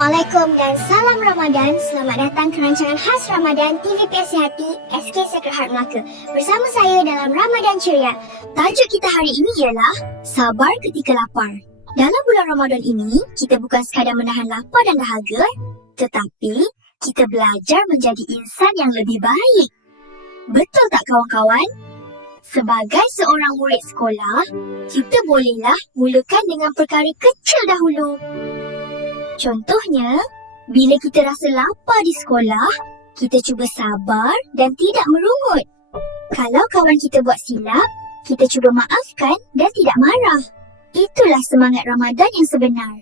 Assalamualaikum dan salam Ramadan. Selamat datang ke rancangan khas Ramadan TVPS Hati SK Sacred Heart Melaka. Bersama saya dalam Ramadan Ceria. Tajuk kita hari ini ialah Sabar Ketika Lapar. Dalam bulan Ramadan ini, kita bukan sekadar menahan lapar dan dahaga, tetapi kita belajar menjadi insan yang lebih baik. Betul tak kawan-kawan? Sebagai seorang murid sekolah, kita bolehlah mulakan dengan perkara kecil dahulu. Contohnya, bila kita rasa lapar di sekolah, kita cuba sabar dan tidak merungut. Kalau kawan kita buat silap, kita cuba maafkan dan tidak marah. Itulah semangat Ramadan yang sebenar.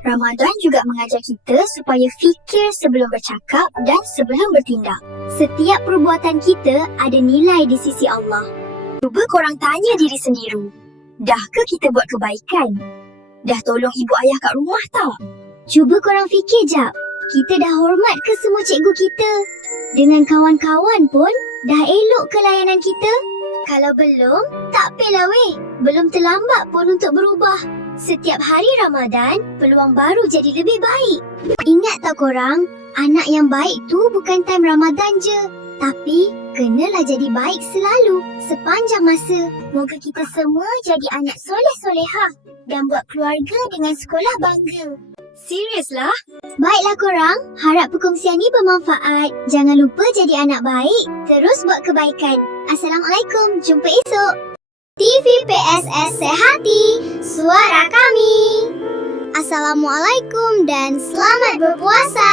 Ramadan juga mengajar kita supaya fikir sebelum bercakap dan sebelum bertindak. Setiap perbuatan kita ada nilai di sisi Allah. Cuba korang tanya diri sendiri, dah ke kita buat kebaikan? Dah tolong ibu ayah kat rumah tak? Cuba korang fikir jap, kita dah hormat ke semua cikgu kita? Dengan kawan-kawan pun, dah elok ke layanan kita? Kalau belum, tak apalah weh. Belum terlambat pun untuk berubah. Setiap hari Ramadan, peluang baru jadi lebih baik. Ingat tak korang, anak yang baik tu bukan time Ramadan je. Tapi, kenalah jadi baik selalu, sepanjang masa. Moga kita semua jadi anak soleh-solehah dan buat keluarga dengan sekolah bangga. Serius lah? Baiklah korang, harap perkongsian ni bermanfaat. Jangan lupa jadi anak baik, terus buat kebaikan. Assalamualaikum, jumpa esok. TVPSS Sehati, suara kami. Assalamualaikum dan selamat berpuasa.